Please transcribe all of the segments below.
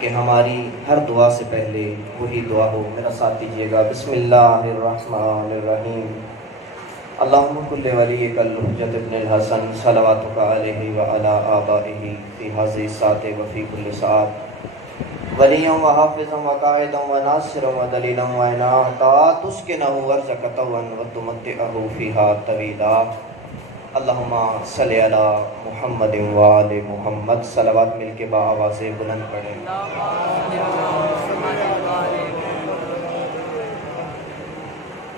کہ ہماری ہر دعا سے پہلے وہی دعا ہو. میرا ساتھ دیجیے گا. بسم اللہ الرحمن الرحیم. اللہم کل ولیک الحجۃ ابن الحسن صلواتک علیہ وعلی آبائہ فی ہذہ الساعۃ وفی کل ساعۃ ولیًا وحافظا وقائدا وناصرا ودلیلا وعناتا تسکنہ ورزق طوعا وتمتعہ فیہا طویلا. اللہم صلی علی محمد وآل محمد. صلوات مل کے با آواز بلند پڑھیں.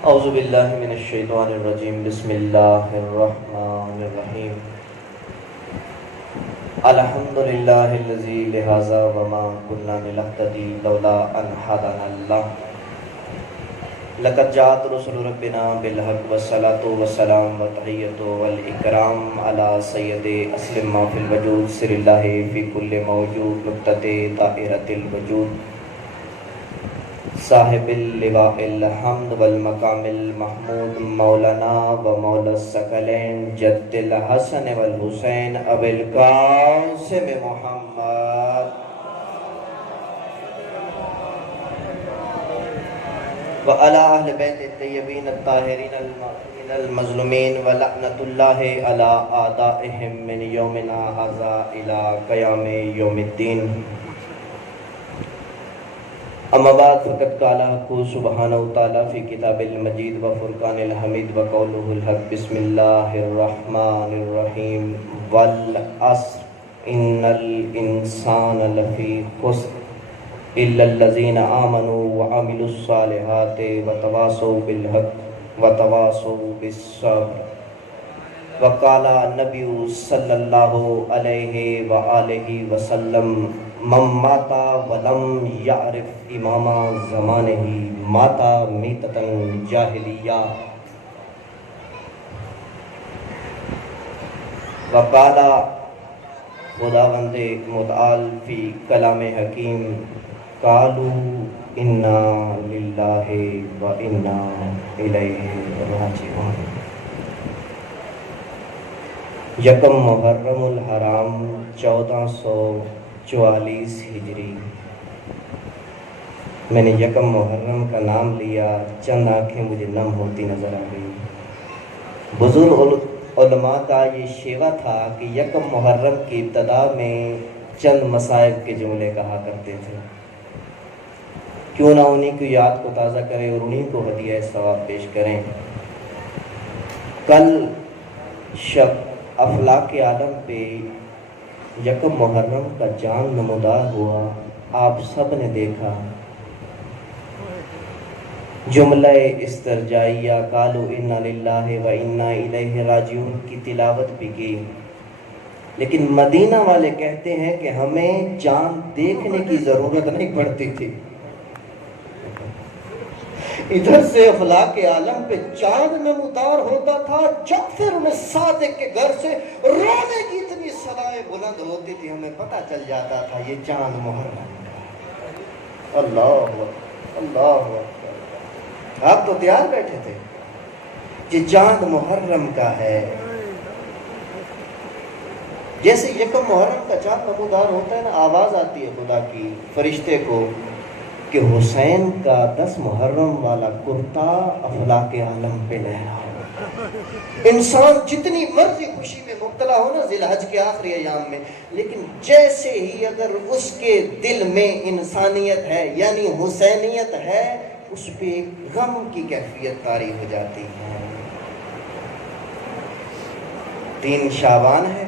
اعوذ باللہ من الشیطان الرجیم. بسم اللہ الرحمن الرحیم. الحمدللہ الذی لہذا وما كنا لنہتدی لولا ان ہدانا اللہ. لقد جاءت رسل ربنا بالحق والصلاة والسلام والتحیۃ والاکرام علی سید اسلم ما فی الوجود سر اللہ فی کل موجود نقطۃ دائرۃ الوجود صاحب اللواء الحمد والمقام المحمود مولانا و مولا الثقلین جد الحسن والحسین ابی القاسم محمد وعلی اہل بیت الطیبین الطاہرین المظلومین ولعنۃ اللہ علی اعدائہم من یومنا ھذا الی قیام یوم الدین. اما بعد فقد قال حق سبحانہ تعالی فی کتاب المجید و فرقان الحمید و قولہ الحق. بسم اللہ الرحمن الرحیم. والعصر ان الانسان لفی خسر الا الذین آمنوا وعملوا الصالحات وتواصوا بالحق وتواصوا بالصبر. وقال النبی صلی اللہ علیہ وآلہ وسلم من مات ولم یعرف امام زمانہ مات میتۃ جاہلیہ. وقال خداوند متعال فی کلام حکیم قالوا انا للہ و انا الیہ راجعون. یکم محرم الحرام 1444 ہجری. میں نے یکم محرم کا نام لیا، چند آنکھیں مجھے نم ہوتی نظر آ گئی. بزرگ علماء کا یہ شیوا تھا کہ یکم محرم کی ابتدا میں چند مصائب کے جملے کہا کرتے تھے. کیوں نہ انہیں کی یاد کو تازہ کریں اور انہیں کو ہدیہ ثواب پیش کریں. کل شب افلاک عالم پہ یکم محرم کا جان نمودار ہوا. آپ سب نے دیکھا جملہ استرجائیہ قالوا انا للہ و انا الیہ راجعون کی تلاوت بھی کی. لیکن مدینہ والے کہتے ہیں کہ ہمیں چاند دیکھنے کی ضرورت نہیں پڑتی تھی. ادھر سے افلاک عالم پہ چاند نمودار ہوتا تھا، جب پھر انہیں صادق کے گھر سے رونے کی اتنی صدائیں بلند ہوتی تھی ہمیں پتہ چل جاتا تھا یہ چاند محرم. اللہ اللہ. آپ تو تیار بیٹھے تھے، یہ چاند محرم کا ہے. جیسے یکم محرم کا چاند نمودار ہوتا ہے نا، آواز آتی ہے خدا کی فرشتے کو کہ حسین کا 10 محرم والا کرتا افلاک عالم پہ لہرا. انسان جتنی مرضی خوشی میں مبتلا ہو نا ذی الحج کے آخری ایام میں، لیکن جیسے ہی اگر اس کے دل میں انسانیت ہے یعنی حسینیت ہے، اس پہ غم کی کیفیت طاری ہو جاتی ہے. 3 شعبان ہے،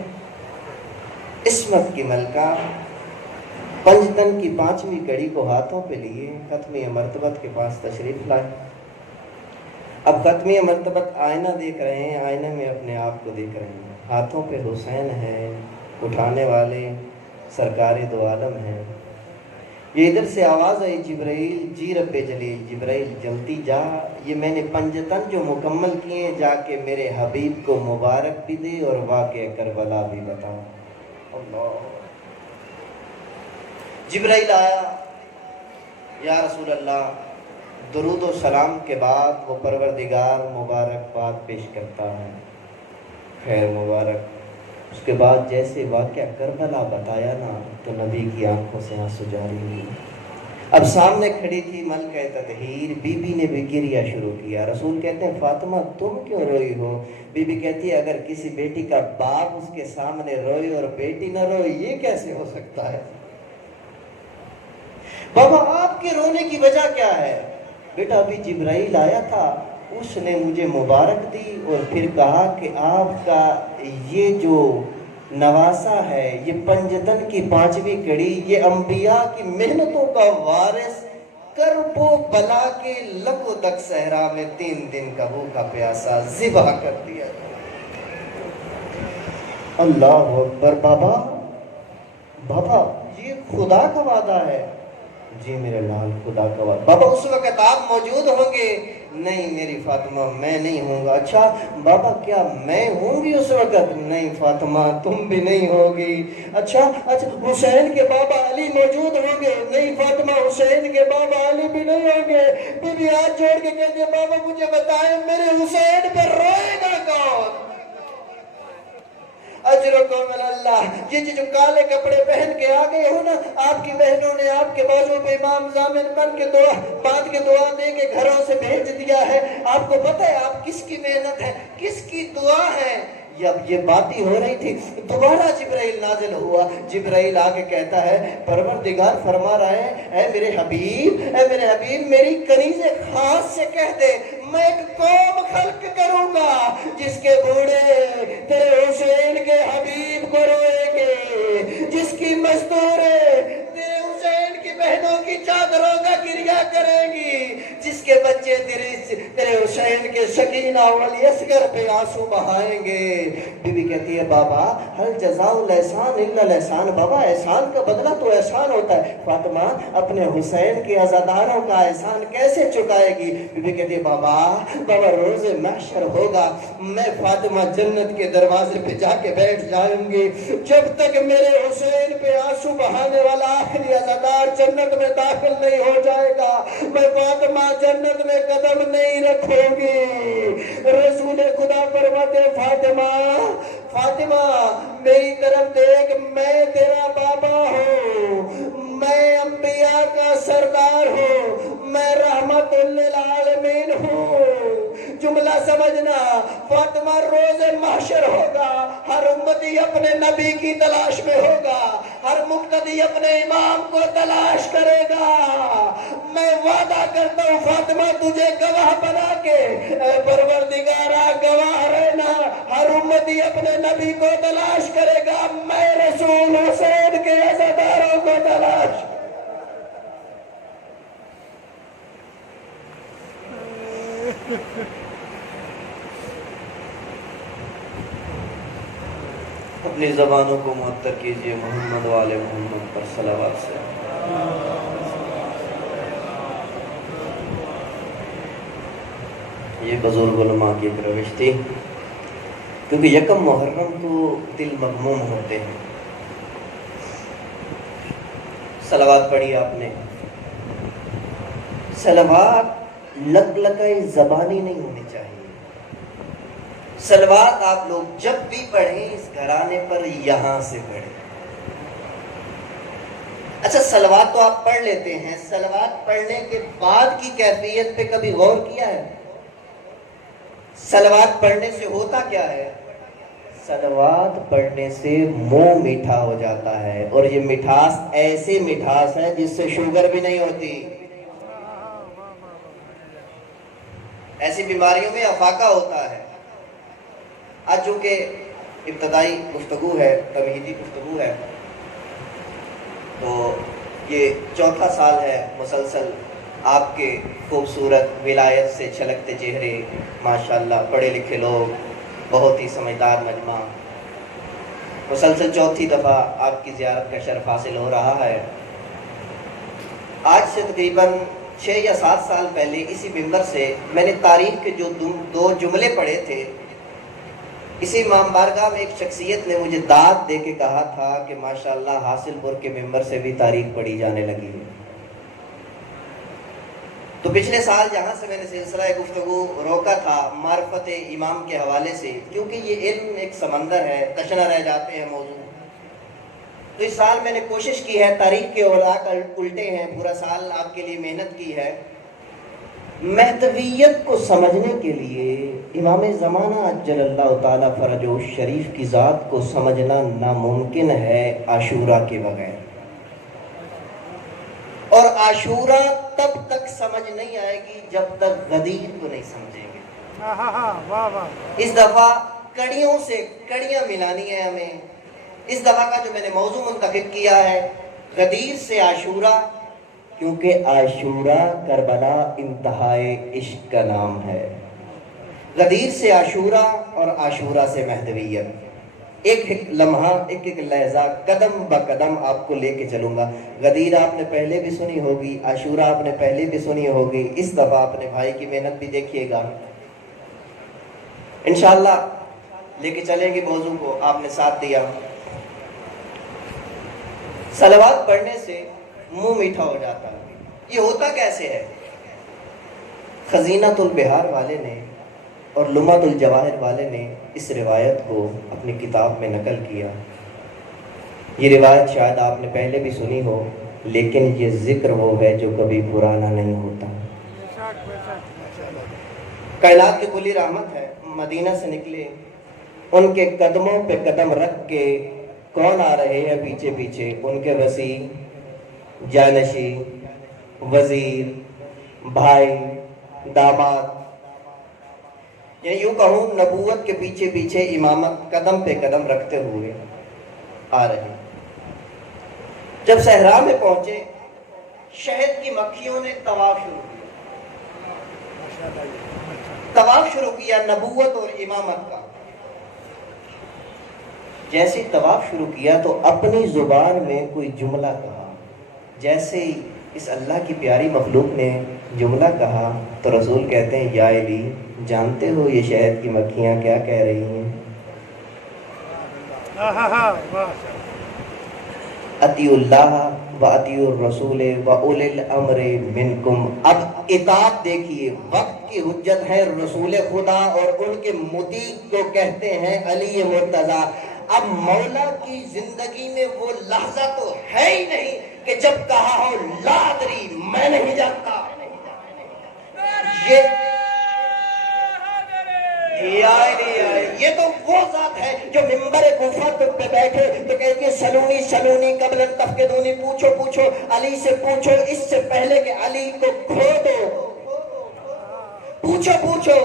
عصمت کی ملکہ پنجتن کی 5ویں کڑی کو ہاتھوں پہ لیے ختمی مرتبت کے پاس تشریف لائے. اب ختمی مرتبت آئینہ دیکھ رہے ہیں، آئینے میں اپنے آپ کو دیکھ رہے ہیں. ہاتھوں پہ حسین ہے، اٹھانے والے سرکار دو عالم ہیں. یہ ادھر سے آواز آئی جبرائیل جی رب جلیل، جبرائیل جلدی جا، یہ میں نے پنجتن جو مکمل کیے جا کے میرے حبیب کو مبارک بھی دے اور واقعہ کربلا بھی بتا. اللہ. جبرائیل آیا، یا رسول اللہ. درود و سلام کے بعد وہ پروردگار مبارکباد پیش کرتا ہے. خیر مبارک. اس کے بعد جیسے واقعہ کربلا بتایا نا تو نبی کی آنکھوں سے آنسو جاری ہوئی۔ اب سامنے کھڑی تھی ملکہ تطہیر، بی بی نے بھی گریہ شروع کیا۔ رسول کہتے ہیں فاطمہ تم کیوں روئی ہو؟ بی بی کہتی ہے اگر کسی بیٹی کا باپ اس کے سامنے روئے اور بیٹی نہ روئے یہ کیسے ہو سکتا ہے؟ بابا آپ کے رونے کی وجہ کیا ہے؟ بیٹا ابھی جبرائیل آیا تھا، اس نے مجھے مبارک دی اور پھر کہا کہ آپ کا یہ جو نواسا ہے، یہ پنجتن کی 5ویں کڑی، یہ انبیاء کی محنتوں کا وارث، کرب و بلا کے لک و دک صحرا میں 3 دن کا بھوکا پیاسا ذبح کر دیا۔ اللہ اکبر۔ بابا بابا یہ خدا کا وعدہ ہے؟ جی میرے لال خدا کا وعدہ۔ بابا اس وقت آپ موجود ہوں گے؟ نہیں میری فاطمہ میں نہیں ہوں گا۔ اچھا بابا کیا میں ہوں گی اس وقت؟ نہیں فاطمہ تم بھی نہیں ہوگی۔ اچھا حسین کے بابا علی موجود ہوں گے؟ نہیں فاطمہ حسین کے بابا علی بھی نہیں ہوں گے۔ بی بی ہاتھ جوڑ کے کہتے ہیں بابا مجھے بتائیں میرے حسین پر روئے گا کون؟ اجرکم اللہ، یہ جو کالے کپڑے پہن کے آ گئے ہو نا، آپ کی بہنوں نے آپ کے بازو پہ امام ضامن بن کے دعا بعد کے دعا دے کے گھروں سے بھیج دیا ہے۔ آپ کو پتہ ہے آپ کس کی محنت ہے، کس کی دعا ہے؟ جب یہ باتیں ہو رہی تھی دوبارہ جبرائیل نازل ہوا۔ جبرائیل آگے کہتا ہے پروردگار فرما رہا ہے اے میرے حبیب میری کنیز خاص سے کہہ دے میں ایک قوم خلق کروں گا جس کے بوڑھے تیرے حسین کے حبیب کو روئیں گے، جس کی مزدوریں تیرے حسین کی بہنوں کی چادروں کا گریہ کریں گی، جس کے بچے تیرے حسین کے سکینہ والاصغر پہ آنسو بہائیں گے۔ بی بی کہتی ہے بابا حل جزاء الاحسان الا الاحسان، بابا احسان کا بدلہ تو احسان ہوتا ہے۔ فاطمہ اپنے حسین کے عزاداروں کا احسان کیسے چکائے گی؟ بی بی کہتی ہے بابا روز محشر ہوگا، میں فاطمہ جنت کے دروازے پہ جا کے بیٹھ جاؤں گی، جب تک میرے حسین پہ آنسو بہانے والا آخری عزادار جنت میں داخل نہیں ہو جائے گا میں فاطمہ جنت میں قدم نہیں رکھوں گی۔ رسول خدا فرماتے فاطمہ میری طرف دیکھ، میں تیرا بابا ہوں، میں انبیاء کا سردار ہوں، میں رحمت للعالمین ہوں۔ جملہ سمجھنا، فاطمہ روز محشر ہوگا، ہر امتی اپنے نبی کی تلاش میں ہوگا، ہر مقتدی اپنے امام کو تلاش کرے گا۔ میں وعدہ کرتا ہوں فاطمہ تجھے گواہ بنا کے اے پروردگارہ گواہ رہنا، ہر امتی اپنے نبی کو تلاش کرے گا، میں رسول حسین کے عزاداروں کو تلاش۔ اپنی زبانوں کو معطر کیجئے محمد والے محمد پر صلوات سے۔ یہ بزرگ علماء کی ایک روش تھی، کیونکہ یکم محرم کو دل مغموم ہوتے ہیں۔ صلوات پڑھی آپ نے، صلوات لگ لگائی زبانی نہیں ہونی چاہیے۔ صلوات آپ لوگ جب بھی پڑھیں اس گھرانے پر یہاں سے پڑھیں۔ اچھا صلوات تو آپ پڑھ لیتے ہیں، صلوات پڑھنے کے بعد کی کیفیت پہ کبھی غور کیا ہے؟ صلوات پڑھنے سے ہوتا کیا ہے؟ صلوات پڑھنے سے منہ میٹھا ہو جاتا ہے، اور یہ مٹھاس ایسی مٹھاس ہے جس سے شوگر بھی نہیں ہوتی۔ ایسی بیماریوں میں افاقہ ہوتا ہے۔ آج جو کہ ابتدائی گفتگو ہے، تمہیدی گفتگو ہے، تو یہ 4تھا سال ہے مسلسل آپ کے خوبصورت ولایت سے چھلکتے چہرے، ماشاءاللہ پڑھے لکھے لوگ، بہت ہی سمجھدار مجمع، مسلسل 4تھی دفعہ آپ کی زیارت کا شرف حاصل ہو رہا ہے۔ آج سے تقریباً 6 یا 7 سال پہلے اسی منبر سے میں نے تاریخ کے جو 2 جملے پڑھے تھے، اسی امام بارگاہ میں ایک شخصیت نے مجھے داد دے کے کہا تھا کہ ماشاءاللہ حاصل پور کے منبر سے بھی تاریخ پڑھی جانے لگی ہے۔ تو پچھلے سال جہاں سے میں نے سلسلہ گفتگو روکا تھا معرفت امام کے حوالے سے، کیونکہ یہ علم ایک سمندر ہے، تشنہ رہ جاتے ہیں موضوع، تو اس سال میں نے کوشش کی ہے، تاریخ کے اوراق الٹے ہیں، پورا سال آپ کے لیے محنت کی ہے، مہدویت کو سمجھنے کے لیے امام زمانہ عجل اللہ تعالی فرجہ شریف کی ذات کو سمجھنا ناممکن ہے عاشورہ کے بغیر، اور عاشورہ تب تک سمجھ نہیں آئے گی جب تک غدیر کو نہیں سمجھیں گے۔ اس دفعہ کڑیوں سے کڑیاں ملانی ہے ہمیں۔ اس دفعہ کا جو میں نے موضوع منتخب کیا ہے غدیر سے عاشورہ، کیونکہ عاشورہ کربلا انتہائے عشق کا نام ہے۔ غدیر سے عاشورہ اور عاشورہ سے مہدویت، ایک ایک لمحہ ایک ایک لحظہ قدم با قدم آپ کو لے کے چلوں گا۔ غدیر آپ نے پہلے بھی سنی ہوگی، عاشورہ آپ نے پہلے بھی سنی ہوگی، اس دفعہ اپنے بھائی کی محنت بھی دیکھیے گا، انشاءاللہ لے کے چلیں گے موضوع کو۔ آپ نے ساتھ دیا۔ صلوات پڑھنے سے منہ میٹھا ہو جاتا ہے، یہ ہوتا کیسے ہے؟ خزینۃ البحار والے نے اور لمعۃ الجواہر والے نے اس روایت کو اپنی کتاب میں نقل کیا۔ یہ روایت شاید آپ نے پہلے بھی سنی ہو، لیکن یہ ذکر وہ ہے جو کبھی پرانا نہیں ہوتا۔ کائنات کی کلی رحمت ہے، مدینہ سے نکلے، ان کے قدموں پہ قدم رکھ کے کون آ رہے ہیں پیچھے پیچھے؟ ان کے وسیع، جانشی، وزیر، بھائی، داماد، یعنی یوں کہوں نبوت کے پیچھے پیچھے امامت قدم پہ قدم رکھتے ہوئے آ رہے۔ جب صحرا میں پہنچے، شہد کی مکھیوں نے طواف شروع کیا نبوت اور امامت کا۔ جیسے طواف شروع کیا تو اپنی زبان میں کوئی جملہ کہا، جیسے ہی اس اللہ کی پیاری مخلوق نے جملہ کہا تو رسول کہتے ہیں یا علی، جانتے ہو یہ شہد کی مکھیاں کیا کہہ رہی ہیں؟ اطیعوا اللہ و اطیعوا الرسول و اولی الامر منکم۔ اب اطاعت دیکھیے، وقت کی حجت ہے رسول خدا اور ان کے مطیع کو کہتے ہیں علی مرتضیٰ۔ اب مولا کی زندگی میں وہ لحظہ تو ہے ہی نہیں کہ جب کہا ہو لا ادری، میں نہیں جانتا۔ یہ تو وہ ذات ہے جو منبر کوفہ پہ بیٹھے تو کہتی ہے سلونی سلونی قبل ان تفقدونی، پوچھو پوچھو علی سے پوچھو اس سے پہلے کہ علی کو کھو دو، پوچھو پوچھو۔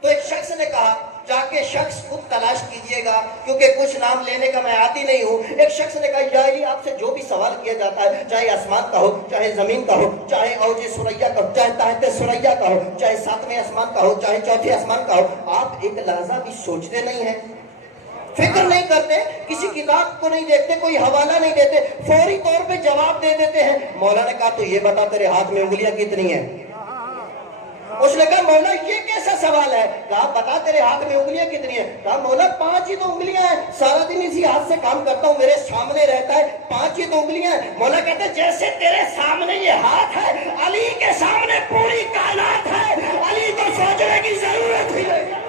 تو ایک شخص نے کہا، جا کے شخص خود تلاش کیجئے گا کیونکہ کچھ نام لینے کا میں عادی نہیں ہوں۔ ایک شخص نے کہا یا علی، آپ سے جو بھی سوال کیا جاتا ہے، چاہے آسمان کا ہو، چاہے زمین کا ہو، چاہے اوج ثریا کا ہو، چاہے تحت ثریا کا ہو، چاہے ساتویں آسمان کا ہو، چاہے چوتھے آسمان کا ہو، آپ ایک لحظہ بھی سوچتے نہیں ہیں، فکر نہیں کرتے، کسی کتاب کو نہیں دیکھتے، کوئی حوالہ نہیں دیتے، فوری طور پہ جواب دے دیتے ہیں۔ مولا نے کہا تو یہ بتا تیرے ہاتھ میں انگلیاں کتنی ہیں؟ اس نے کہا مولا یہ کیسا سوال ہے؟ کہا بتا تیرے ہاتھ میں انگلیاں کتنی ہیں؟ کہا مولا 5 ہی تو انگلیاں ہیں، سارا دن اسی ہاتھ سے کام کرتا ہوں، میرے سامنے رہتا ہے، 5 ہی تو انگلیاں ہیں۔ مولا کہتے ہیں جیسے تیرے سامنے یہ ہاتھ ہے، علی کے سامنے پوری کائنات ہے، علی کو سوچنے کی ضرورت ہی نہیں۔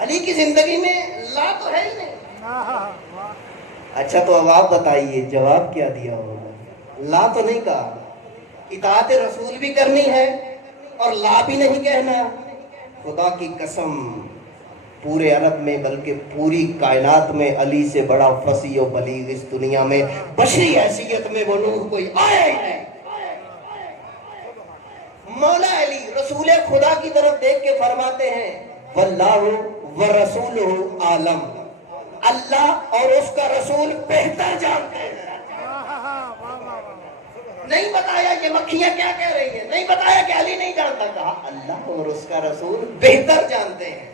علی کی زندگی میں لا تو ہے ہی نہیں۔ اچھا تو اب آپ بتائیے جواب کیا دیا ہوگا؟ لا تو نہیں کہا، اطاعت رسول بھی کرنی ہے اور لا بھی نہیں کہنا۔ خدا کی قسم پورے عرب میں بلکہ پوری کائنات میں علی سے بڑا فصیح و بلیغ اس دنیا میں بشری حیثیت میں وہ نور کوئی آیا ہی نہیں۔ مولا علی رسول خدا کی طرف دیکھ کے فرماتے ہیں واللہ ورسولہ عالم، اللہ اور اس کا رسول بہتر جانتے ہیں۔ نہیں بتایا کہ مکھیاں کیا کہہ رہی ہیں، نہیں بتایا کہ علی نہیں جانتا، کہا اللہ اور اس کا رسول بہتر جانتے ہیں۔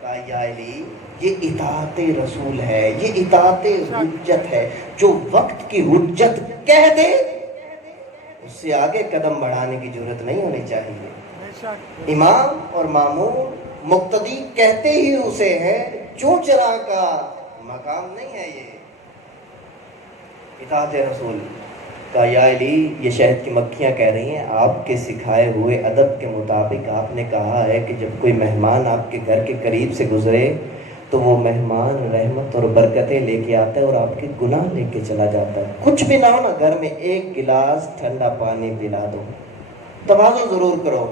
کہا یا علی یہ اطاعت رسول ہے، یہ اطاعت حجت ہے، جو وقت کی حجت کہہ دے اس سے آگے قدم بڑھانے کی ضرورت نہیں ہونی چاہیے۔ امام اور مامون مقتدی کہتے ہی اسے ہیں، چونچرا کا مقام نہیں ہے یہ۔ اطاعت رسول کا یا علی یہ شہد کی مکھیاں کہہ رہی ہیں آپ کے سکھائے ہوئے ادب کے مطابق آپ نے کہا ہے کہ جب کوئی مہمان آپ کے گھر کے قریب سے گزرے تو وہ مہمان رحمت اور برکتیں لے کے آتا ہے اور آپ کے گناہ لے کے چلا جاتا ہے. کچھ بھی نہ ہو نا گھر میں ایک گلاس ٹھنڈا پانی پلا دو, تواضع ضرور کرو.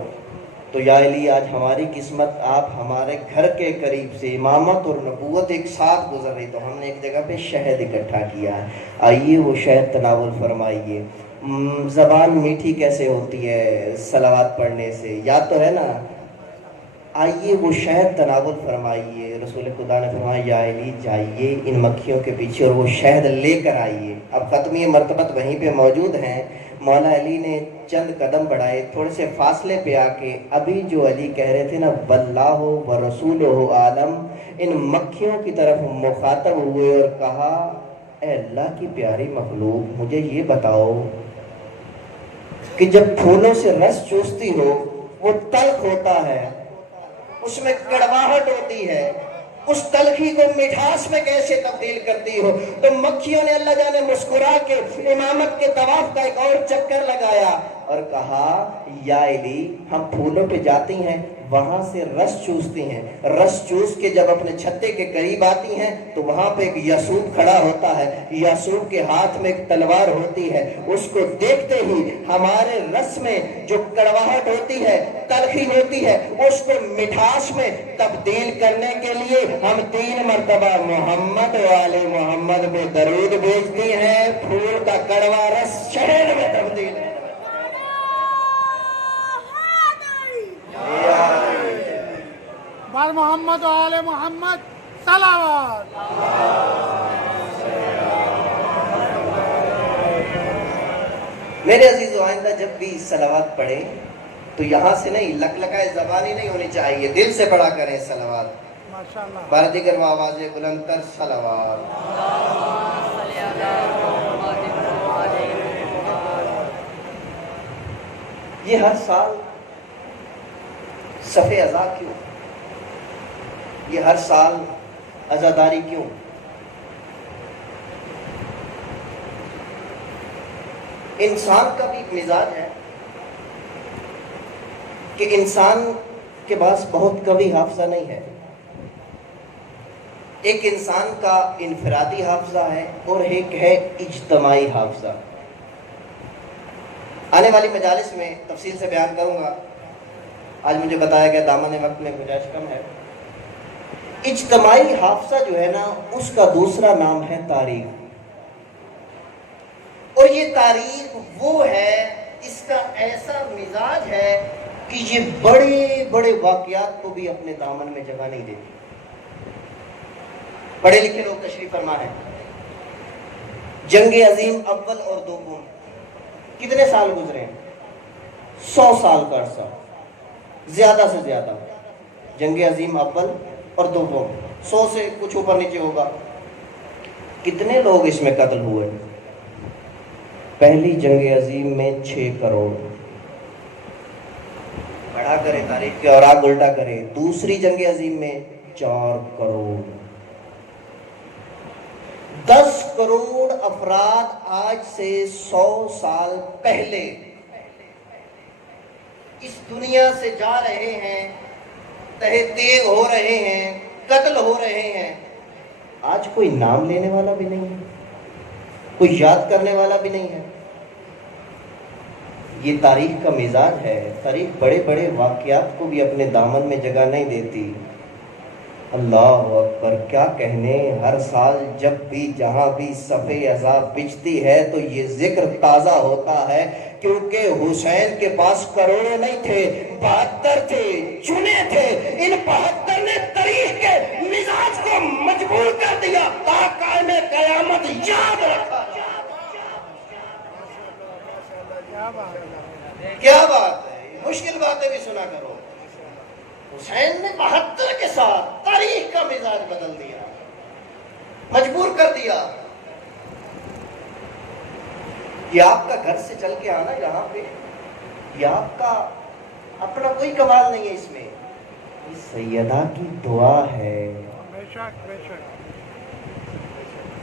تو یا علی آج ہماری قسمت آپ ہمارے گھر کے قریب سے امامت اور نبوت ایک ساتھ گزر رہی, تو ہم نے ایک جگہ پہ شہد اکٹھا کیا ہے, آئیے وہ شہد تناول فرمائیے. زبان میٹھی کیسے ہوتی ہے صلوات پڑھنے سے, یاد تو ہے نا. آئیے وہ شہد تناول فرمائیے. رسول خدا نے فرمایا یا علی جائیے ان مکھیوں کے پیچھے اور وہ شہد لے کر آئیے. اب ختمی مرتبت وہیں پہ موجود ہیں. مولا علی نے چند قدم بڑھائے, تھوڑے سے فاصلے پہ آ کے ابھی جو علی کہہ رہے تھے نا واللہ و رسولہ عالم, ان مکھیوں کی طرف مخاطب ہوئے اور کہا اے اللہ کی پیاری مخلوق مجھے یہ بتاؤ کہ جب پھولوں سے رس چوستی ہو وہ تلخ ہوتا ہے, اس میں کڑواہٹ ہوتی ہے, اس تلخی کو مٹھاس میں کیسے تبدیل کرتی ہو. تو مکھیوں نے اللہ جانے مسکرا کے امامت کے طواف کا ایک اور چکر لگایا اور کہا یا علی ہم پھولوں پہ جاتی ہیں وہاں سے رس چوستی ہیں, رس چوس کے جب اپنے چھتے کے قریب آتی ہیں تو وہاں پہ ایک یاسوب کھڑا ہوتا ہے, یاسوب کے ہاتھ میں ایک تلوار ہوتی ہے, اس کو دیکھتے ہی ہمارے رس میں جو کڑواہٹ ہوتی ہے تلخی ہوتی ہے اس کو مٹھاس میں تبدیل کرنے کے لیے ہم 3 مرتبہ محمد والے محمد میں درود بھیجتی ہیں, پھول کا کڑوا رس شہد میں تبدیل. بار محمد و آل محمد صلوات. میرے عزیز و آئندہ جب بھی صلوات پڑھیں تو یہاں سے نہیں لکلکائے زبانی نہیں ہونی چاہیے, دل سے پڑھا کریں صلوات. ماشاءاللہ. بار دیگر وہ آواز بلند تر صلوات. یہ ہر سال صف عزا کیوں, یہ ہر سال عزاداری کیوں؟ انسان کا بھی ایک مزاج ہے کہ انسان کے پاس بہت کبھی حافظہ نہیں ہے. ایک انسان کا انفرادی حافظہ ہے اور ایک ہے اجتماعی حافظہ. آنے والی مجالس میں تفصیل سے بیان کروں گا, آج مجھے بتایا گیا دامن وقت میں گنجائش کم ہے. اجتماعی حافظہ جو ہے نا اس کا دوسرا نام ہے تاریخ, اور یہ تاریخ وہ ہے اس کا ایسا مزاج ہے کہ یہ بڑے بڑے واقعات کو بھی اپنے دامن میں جگہ نہیں دیتی. پڑھے لکھے لوگ تشریف فرما ہے. جنگ عظیم اول اور دوم کتنے سال گزرے ہیں؟ 100 سال کا عرصہ زیادہ سے زیادہ. جنگ عظیم اول اور دوم 100 سے کچھ اوپر نیچے ہوگا. کتنے لوگ اس میں قتل ہوئے؟ پہلی جنگ عظیم میں 6 کروڑ. بڑھا کرے تاریخ کے اوراق الٹا کرے. دوسری جنگ عظیم میں 4 کروڑ. 10 کروڑ افراد آج سے 100 سال پہلے اس دنیا سے جا رہے ہیں, تہہ تیغ ہو رہے ہیں, قتل ہو رہے ہیں. آج کوئی نام لینے والا بھی نہیں ہے, کوئی یاد کرنے والا بھی نہیں ہے. یہ تاریخ کا مزاج ہے. تاریخ بڑے بڑے واقعات کو بھی اپنے دامن میں جگہ نہیں دیتی. اللہ اکبر, کیا کہنے, ہر سال جب بھی جہاں بھی صف عزا بچتی ہے تو یہ ذکر تازہ ہوتا ہے, کیونکہ حسین کے پاس کروڑوں نہیں تھے, 72 تھے, چنے تھے. ان 72 نے تاریخ کے مزاج کو مجبور کر دیا تا قائم قیامت یاد رکھا. کیا بات ہے, مشکل باتیں بھی سنا کرو. حسین نے 72 کے ساتھ تاریخ کا مزاج بدل دیا, مجبور کر دیا. یہ آپ کا گھر سے چل کے آنا یہاں پہ, یہ آپ کا اپنا کوئی کمال نہیں ہے اس میں, یہ سیدہ کی دعا ہے.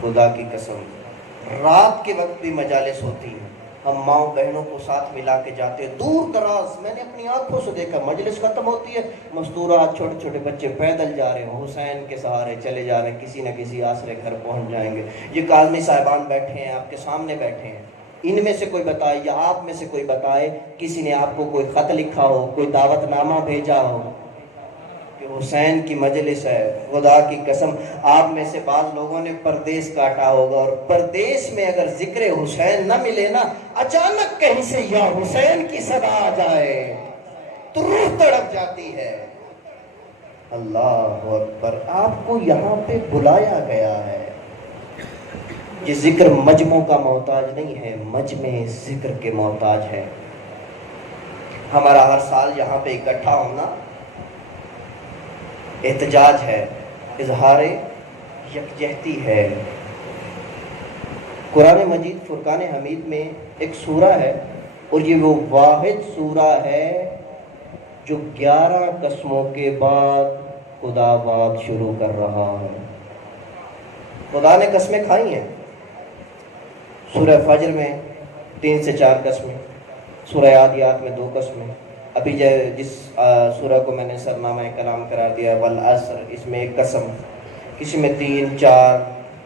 خدا کی قسم رات کے وقت بھی مجالس ہوتی ہیں، ہم ماؤں بہنوں کو ساتھ ملا کے جاتے ہیں دور دراز. میں نے اپنی آنکھوں سے دیکھا، مجلس ختم ہوتی ہے، مستورات چھوٹے چھوٹے بچے پیدل جا رہے ہیں، حسین کے سہارے چلے جا رہے ہیں، کسی نہ کسی آسرے گھر پہنچ جائیں گے. یہ کاظمی صاحبان بیٹھے ہیں، آپ کے سامنے بیٹھے ہیں، ان میں سے کوئی بتائے یا آپ میں سے کوئی بتائے کسی نے آپ کو کوئی خط لکھا ہو، کوئی دعوت نامہ بھیجا ہو کہ حسین کی مجلس ہے؟ خدا کی قسم آپ میں سے بعض لوگوں نے پردیس کاٹا ہوگا، اور پردیس میں اگر ذکر حسین نہ ملے نا، اچانک کہیں سے یا حسین کی صدا آ جائے تو روح تڑپ جاتی ہے. اللہ اکبر. آپ کو یہاں پہ بلایا گیا ہے. یہ ذکر مجمع کا محتاج نہیں ہے، مجمع ذکر کے محتاج ہے. ہمارا ہر سال یہاں پہ اکٹھا ہونا احتجاج ہے، اظہار یکجہتی ہے. قرآن مجید فرقان حمید میں ایک سورہ ہے، اور یہ وہ واحد سورہ ہے جو 11 قسموں کے بعد خدا بات شروع کر رہا ہے. خدا نے قسمیں کھائی ہیں. سورہ فجر میں 3 سے 4 قسمیں، سورہ عادیات میں 2 قسمیں، ابھی جس سورہ کو میں نے سرنامہ کلام قرار دیا والعصر، اس میں 1 قسم، کسی میں 3 4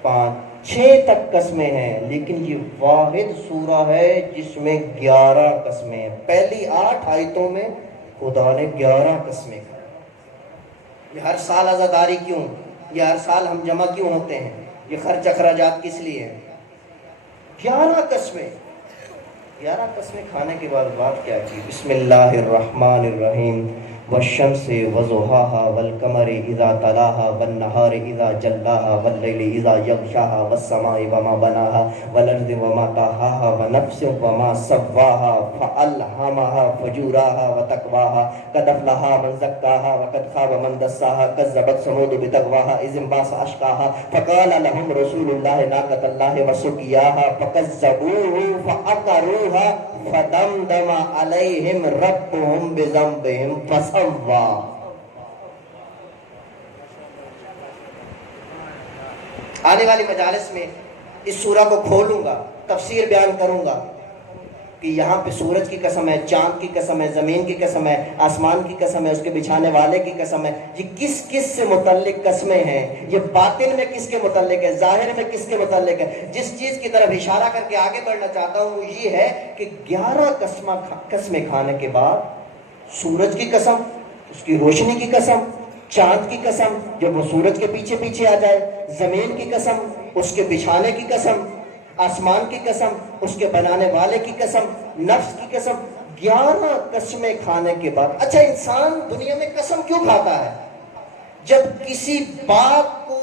5 6 تک قسمیں ہیں. لیکن یہ واحد سورہ ہے جس میں 11 قسمیں ہیں. پہلی 8 آیتوں میں خدا نے 11 قسمیں کھائی. یہ ہر سال عزاداری کیوں؟ یہ ہر سال ہم جمع کیوں ہوتے ہیں؟ یہ خرچ اخراجات کس لیے ہیں؟ 11 قسمیں. 11 قسمیں کھانے کے بعد بات کیا کی؟ بسم اللہ الرحمن الرحیم. والشمس وضحاها والقمر اذا تلاها والنهار اذا جلاها والليل اذا يغشاها والسماء وما بناها والارض وما طحاها ونفس وما سواها فالهمها فجورها وتقواها قد افلح من زكاها وقد خاب من دساها كذبت ثمود بتقواها اذ انبعث اشقاها فقال لهم رسول الله ناقة الله وسقياها فكذبوه فعقروها فدمدم علیہم ربهم بذنبهم فسوا. آنے والی مجالس میں اس سورہ کو کھولوں گا، تفسیر بیان کروں گا کہ یہاں پہ سورج کی قسم ہے، چاند کی قسم ہے، زمین کی قسم ہے، آسمان کی قسم ہے، اس کے بچھانے والے کی قسم ہے. یہ کس کس سے متعلق قسمیں ہیں؟ یہ باطن میں کس کے متعلق ہے؟ ظاہر میں کس کے متعلق ہے؟ جس چیز کی طرف اشارہ کر کے آگے بڑھنا چاہتا ہوں وہ یہ ہے کہ 11 قسمیں کھانے کے بعد سورج کی قسم، اس کی روشنی کی قسم، چاند کی قسم جب وہ سورج کے پیچھے پیچھے آ جائے، زمین کی قسم، اس کے بچھانے کی قسم، آسمان کی قسم، اس کے بنانے والے کی قسم، نفس کی قسم. 11 قسمیں کھانے کے بعد. اچھا انسان دنیا میں قسم کیوں کھاتا ہے؟ جب کسی بات کو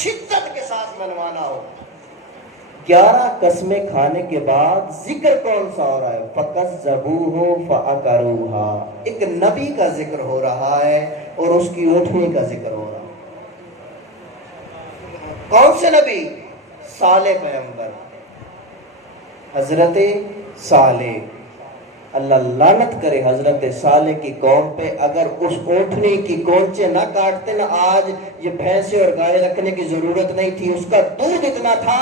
شدت کے ساتھ منوانا ہو. 11 قسمیں کھانے کے بعد ذکر کون سا ہو رہا ہے؟ فَكَذَّبُوهُ فَعَقَرُوهَا. ایک نبی کا ذکر ہو رہا ہے اور اس کی اونٹنی کا ذکر ہو رہا ہے. کون سے نبی؟ صالح پیغمبر، حضرت صالح. اللہ لعنت کرے حضرت صالح کی قوم پہ. اگر اس اونٹنی کی کونچے نہ کاٹتے نا، آج یہ بھینسیں اور گائے رکھنے کی ضرورت نہیں تھی. اس کا دودھ اتنا تھا،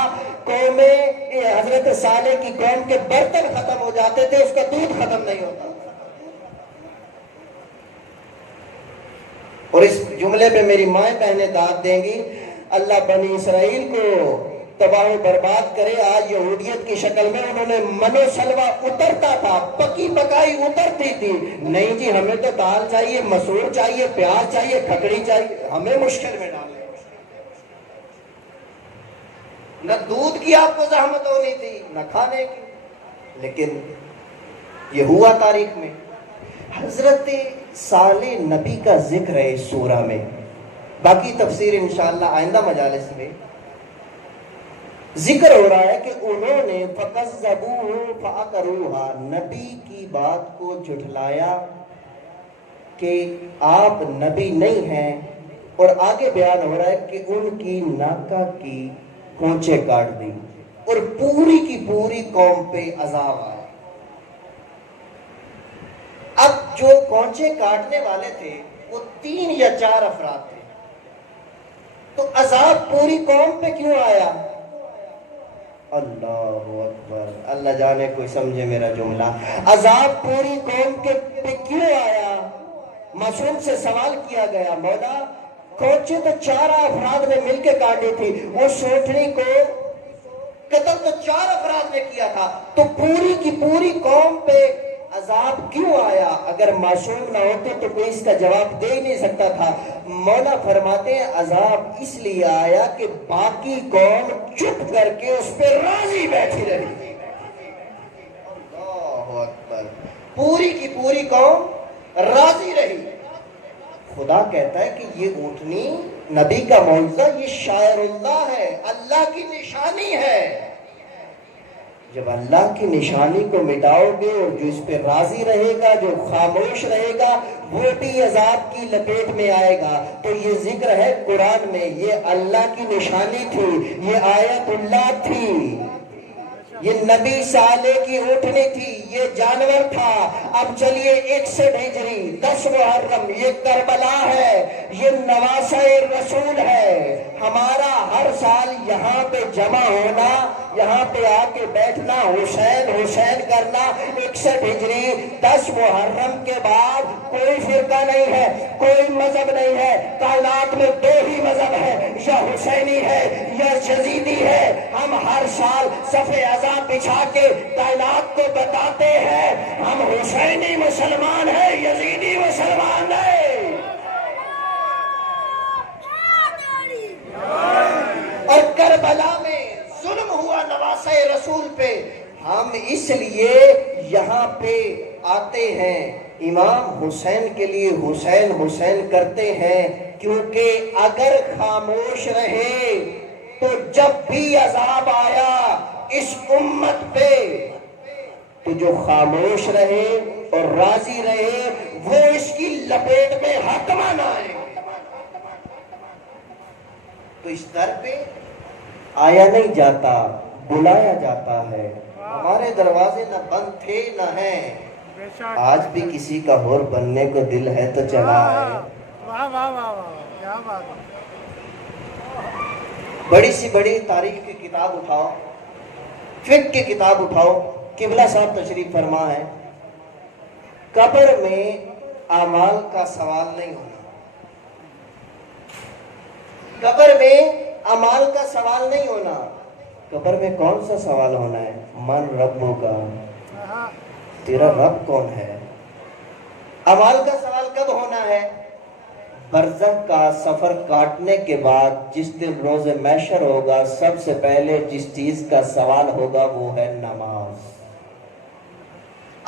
حضرت صالح کی قوم کے برتن ختم ہو جاتے تھے، اس کا دودھ ختم نہیں ہوتا. اور اس جملے پہ میری مائیں بہنیں داد دیں گی، اللہ بنی اسرائیل کو تباہ و برباد کرے. آج یہودیت کی شکل میں انہوں نے منو سلوا اترتا تھا، پکی پکائی اترتی تھی. نہیں جی ہمیں تو دال چاہیے، مسور چاہیے، پیاز چاہیے، کھکڑی چاہیے. ہمیں مشکل میں ڈالے. نہ دودھ کی آپ کو زحمت ہونی تھی نہ کھانے کی. لیکن یہ ہوا تاریخ میں. حضرت صالح نبی کا ذکر ہے اس سورہ میں. باقی تفسیر انشاءاللہ آئندہ مجالس میں. ذکر ہو رہا ہے کہ انہوں نے فَكَذَّبُوهُ فَعَقَرُوهَا، نبی کی بات کو جھٹلایا کہ آپ نبی نہیں ہیں. اور آگے بیان ہو رہا ہے کہ ان کی ناکہ کی کونچے کاٹ دی اور پوری کی پوری قوم پہ عذاب آیا. اب جو کونچے کاٹنے والے تھے وہ 3 یا 4 افراد تھے، تو عذاب پوری قوم پہ کیوں آیا؟ اللہ اکبر، اللہ جانے کوئی سمجھے میرا جملہ۔ عذاب پوری قوم کے پہ کیوں آیا؟ معصوم سے سوال کیا گیا، مولا کوچے تو 4 افراد نے مل کے کاٹی تھی، وہ سوٹنی کو قتل تو 4 افراد نے کیا تھا، تو پوری کی پوری قوم پہ عذاب کیوں آیا؟ اگر معصوم نہ ہوتے تو کوئی اس کا جواب دے ہی نہیں سکتا تھا۔ مولا فرماتے ہیں عذاب اس لیے آیا کہ باقی قوم چپ کر کے اس پہ راضی بیٹھی رہی۔ اللہ اکبر، پوری کی پوری قوم راضی رہی۔ خدا کہتا ہے کہ یہ اونٹنی نبی کا معجزہ، یہ شاعر اللہ ہے، اللہ کی نشانی ہے۔ جب اللہ کی نشانی کو مٹاؤ گے اور جو اس پہ راضی رہے گا، جو خاموش رہے گا، وہ بھی عذاب کی لپیٹ میں آئے گا۔ تو یہ ذکر ہے قرآن میں، یہ اللہ کی نشانی تھی، یہ آیت اللہ تھی، یہ نبی صالح کی اونٹنی تھی، یہ جانور تھا۔ اب چلیے 61 ہجری 10 محرم، یہ کربلا ہے، یہ نواسہ رسول ہے۔ ہمارا ہر سال یہاں پہ جمع ہونا، یہاں پہ آ کے بیٹھنا، حسین حسین کرنا۔ 61 ہجری 10 محرم کے بعد کوئی فرقہ نہیں ہے، کوئی مذہب نہیں ہے، کائنات میں 2 ہی مذہب ہے، یا حسینی ہے یا یزیدی ہے۔ ہم ہر سال صف عزا بچھا کے کائنات کو بتاتے ہیں ہم حسینی مسلمان ہیں، یزیدی مسلمان ہیں۔ اور کربلا میں ظلم ہوا نواسہ رسول پہ، ہم اس لیے یہاں پہ آتے ہیں، امام حسین کے لیے حسین حسین کرتے ہیں، کیونکہ اگر خاموش رہے تو جب بھی عذاب آیا اس امت پہ، تو جو خاموش رہے اور راضی رہے وہ اس کی لپیٹ میں حتماً آئے۔ تو اس در پہ آیا نہیں جاتا، بلایا جاتا ہے۔ ہمارے دروازے نہ بند تھے نہ ہیں، آج بھی کسی کا ہور بننے کو دل ہے تو چلا آئے۔ واہ واہ واہ واہ، کیا بات ہے۔ بڑی سی بڑی تاریخ کی کتاب اٹھاؤ، فقہ کی کتاب اٹھاؤ، قبلہ صاحب تشریف فرما ہے، قبر میں اعمال کا سوال نہیں ہونا، قبر میں اعمال کا سوال نہیں ہونا۔ قبر میں کون سا سوال ہونا ہے؟ من ربوں کا، تیرا رب کون ہے؟ اعمال کا سوال کب ہونا ہے؟ برزخ کا سفر کاٹنے کے بعد جس دن روز محشر ہوگا، سب سے پہلے جس چیز کا سوال ہوگا وہ ہے نماز۔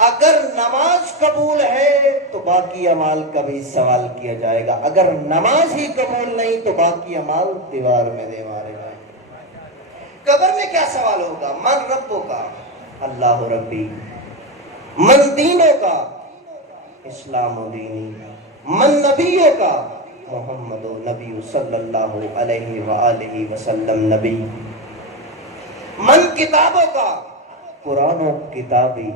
اگر نماز قبول ہے تو باقی اعمال کا بھی سوال کیا جائے گا، اگر نماز ہی قبول نہیں تو باقی اعمال دیوار میں دے مارے جائیں گے۔ قبر میں کیا سوال ہوگا؟ من ربوں کا، اللہ ربی، من دینوں کا، اسلام و دینی، من نبیوں کا، محمد و نبی صلی اللہ علیہ وآلہ وسلم نبی، من کتابوں کا، قرآن و کتابی،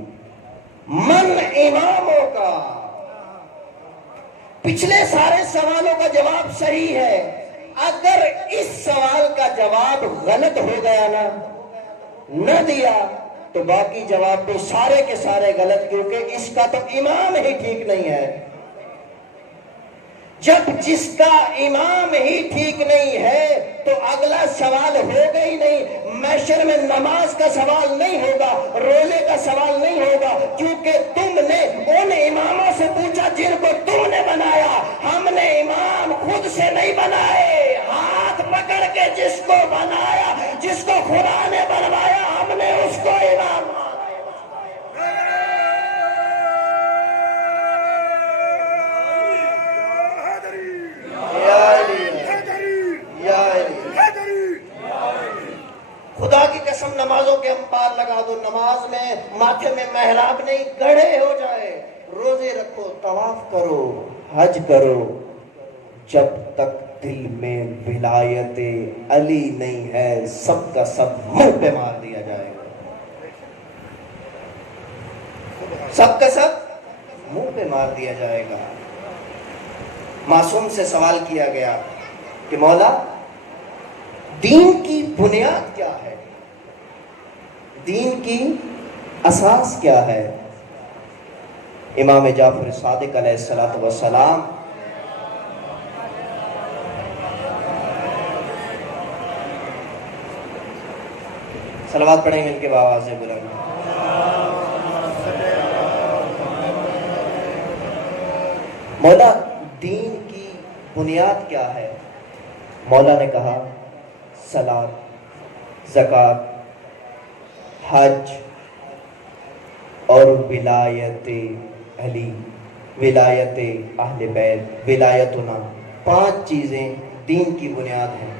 من اماموں کا۔ پچھلے سارے سوالوں کا جواب صحیح ہے، اگر اس سوال کا جواب غلط ہو گیا نہ دیا تو باقی جواب بھی سارے کے سارے غلط، کیونکہ اس کا تو امام ہی ٹھیک نہیں ہے۔ جب جس کا امام ہی ٹھیک نہیں ہے تو اگلا سوال ہوگا ہی نہیں۔ محشر میں نماز کا سوال نہیں ہوگا، روزے کا سوال نہیں ہوگا، کیونکہ تم نے ان اماموں سے پوچھا جن کو تم نے بنایا، ہم نے امام خود سے نہیں بنائے، ہاتھ پکڑ کے جس کو بنایا، جس کو خدا نے بنوایا، ہم نے اس کو امام مانا۔ خدا کی قسم نمازوں کے امپار لگا دو، نماز میں ماتھے میں محراب نہیں، گڑھے ہو جائے، روزے رکھو، طواف کرو، حج کرو، جب تک دل میں ولایت علی نہیں ہے سب کا سب منہ پہ مار دیا جائے گا، سب کا سب منہ پہ مار دیا جائے گا۔ معصوم سے سوال کیا گیا کہ مولا دین کی بنیاد کیا ہے؟ دین کی اساس کیا ہے؟ امام جعفر صادق علیہ الصلوۃ والسلام صلوات پڑھیں مل کے بآواز بلند۔ مولا دین کی بنیاد کیا ہے؟ مولا نے کہا صلاۃ، زکوٰۃ، حج اور ولایت علی، ولایت اہل بیت، ولایتنا، 5 چیزیں دین کی بنیاد ہیں۔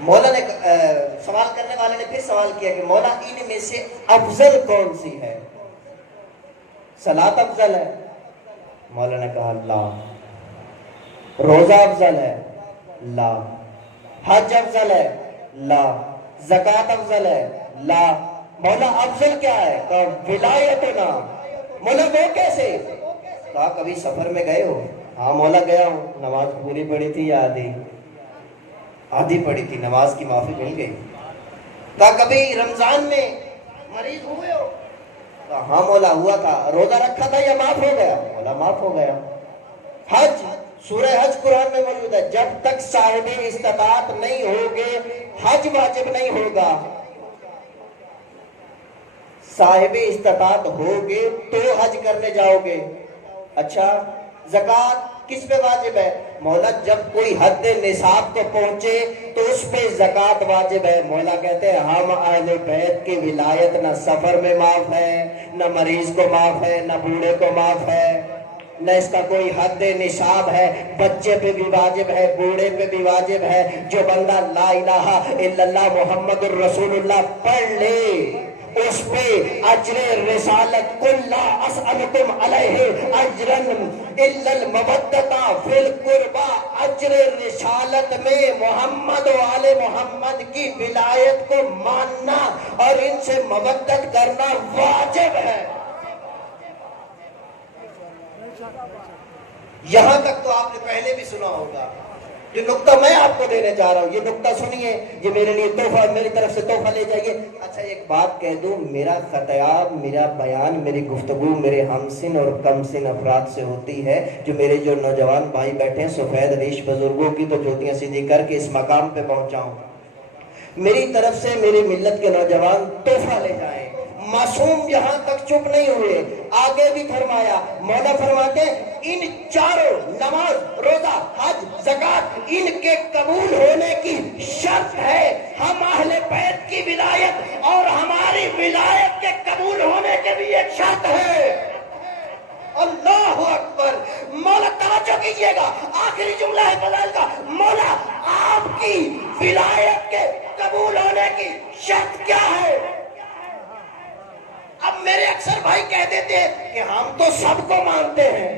مولا نے سوال کرنے والے نے پھر سوال کیا کہ مولا ان میں سے افضل کون سی ہے؟ صلاۃ افضل ہے؟ مولا نے کہا لا۔ روزہ افضل ہے؟ لا۔ حج افضل ہے؟ لا۔ زکوٰۃ افضل ہے؟ لا۔ مولا افضل کیا ہے؟ کہا ولایتنا۔ مولا وہ کیسے؟ کہا کبھی سفر میں گئے ہو؟ ہاں مولا گیا ہوں۔ نماز پوری پڑھی تھی یا آدھی پڑھی تھی؟ نماز کی معافی مل گئی۔ کہا کبھی رمضان میں مریض ہوئے ہو؟ کہا ہاں مولا ہوا تھا۔ روزہ رکھا تھا یا معاف ہو گیا؟ مولا معاف ہو گیا۔ حج، سورہ حج قرآن میں موجود ہے، جب تک صاحب استطاعت نہیں ہوگے حج واجب نہیں ہوگا۔ صاحب استطاعت ہوگے تو حج کرنے جاؤ گے۔ اچھا زکوٰۃ کس پہ واجب ہے؟ مولا جب کوئی حد نصاب کو پہنچے تو اس پہ زکوٰۃ واجب ہے۔ مولا کہتے ہیں ہم اہل بیت کی ولایت نہ سفر میں معاف ہے، نہ مریض کو معاف ہے، نہ بوڑھے کو معاف ہے، نہ اس کا کوئی حد نصاب ہے۔ بچے پہ بھی واجب ہے، بوڑھے پہ بھی واجب ہے۔ جو بندہ لا الہ الا اللہ محمد الرسول اللہ پڑھ لے اس پہ اجر رسالت، قل لا اسألکم علیہ اجرا الا المودۃ فی القربى، اجر رسالت میں محمد و آل محمد کی ولایت کو ماننا اور ان سے مودت کرنا واجب ہے۔ یہاں تک تو آپ نے پہلے بھی سنا ہوگا۔ یہ نقطہ میں آپ کو دینے جا رہا ہوں، یہ نقطہ سنیے، یہ میرے لیے تحفہ، میری طرف سے تحفہ لے جائیے۔ اچھا ایک بات کہہ دوں، میرا خطاب، میرا بیان، میری گفتگو میرے ہم سن اور کم سن افراد سے ہوتی ہے۔ جو نوجوان بھائی بیٹھے ہیں سفید ریش بزرگوں کی تو جوتیاں سیدھی کر کے اس مقام پہ پہنچاؤں۔ میری طرف سے میری ملت کے نوجوان تحفہ لے جائیں۔ معصوم یہاں تک چپ نہیں ہوئے، آگے بھی فرمایا، مولا فرماتے ہیں ان چاروں نماز، روزہ، حج، زکوٰۃ، ان کے قبول ہونے کی شرط ہے ہم اہل بیت کی ولایت، اور ہماری ولایت کے قبول ہونے کے بھی ایک شرط ہے۔ اللہ اکبر! مولا توجہ کیجئے گا، آخری جملہ ہے فضائل کا، مولا آپ کی ولایت کے قبول ہونے کی شرط کیا ہے؟ اب میرے اکثر بھائی کہہ دیتے ہیں کہ ہم تو سب کو مانتے ہیں،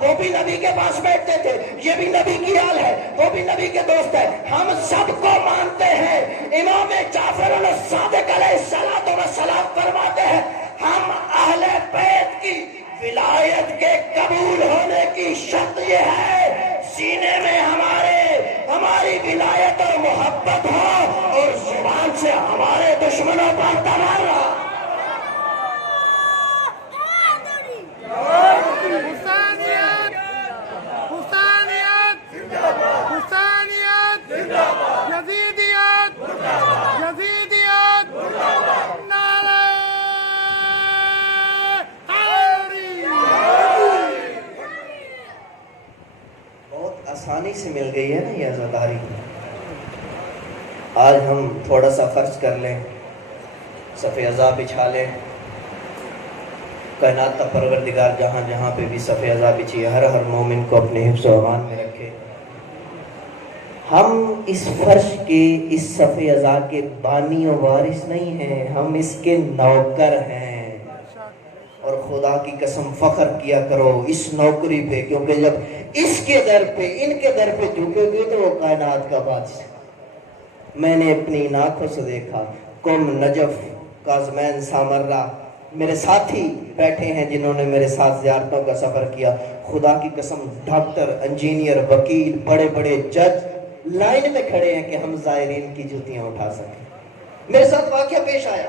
وہ بھی نبی کے پاس بیٹھتے تھے، یہ بھی نبی کی آل ہے، وہ بھی نبی کے دوست ہے، ہم سب کو مانتے ہیں۔ امام جعفر الصادق علیہ الصلوۃ والسلام فرماتے ہیں ہم اہل بیت کی ولایت کے قبول ہونے کی شرط یہ ہے سینے میں ہماری ولایت اور محبت ہو اور زبان سے ہمارے دشمنوں پر تمنا۔ حسینیت، حسینیت، حسینیت، یزیدیت، یزیدیت، نعرہ حیدری۔ بہت آسانی سے مل گئی ہے نا یہ عزاداری۔ آج ہم تھوڑا سا خرچ کر لیں، صف عزا بچھا لیں، کائنات کا پروردگار جہاں جہاں پہ بھی صف عزا بچھی ہر مومن کو اپنے حفظ و امان میں رکھے۔ ہم اس فرش کے، اس صف عزا کے بانی و وارث نہیں ہیں، ہم اس کے نوکر ہیں، اور خدا کی قسم فخر کیا کرو اس نوکری پہ، کیونکہ جب اس کے در پہ، ان کے در پہ جھکے گے تو وہ کائنات کا بادشاہ۔ میں نے اپنی آنکھوں سے دیکھا، قم، نجف، کاظمین، سامرہ، میرے ساتھی بیٹھے ہیں جنہوں نے میرے ساتھ زیارتوں کا سفر کیا۔ خدا کی قسم ڈاکٹر، انجینئر، وکیل، بڑے بڑے جج لائن میں کھڑے ہیں کہ ہم زائرین کی جوتیاں اٹھا سکیں۔ میرے ساتھ واقعہ پیش آیا،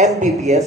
MBBS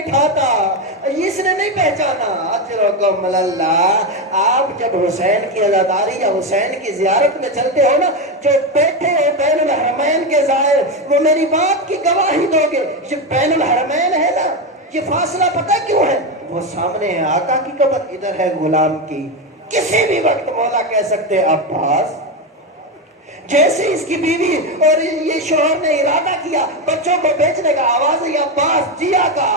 بٹھاتا, اس نے نہیں پہچانا. اجرکم اللہ, آپ جب حسین کی عزاداری یا حسین کی زیارت میں چلتے ہو نا, جو بیٹھے ہو بین الحرمین کے زائر, وہ میری بات کی گواہی دو گے. یہ بین الحرمین ہے نا, یہ فاصلہ پتہ کیوں ہے؟ وہ سامنے ہے آقا کی قبر, ادھر ہے غلام کی. کسی بھی وقت مولا کہہ سکتے عباس. جیسے اس کی بیوی اور یہ شوہر نے ارادہ کیا بچوں کو بیچنے کا, آواز ہے عباس, جی آقا,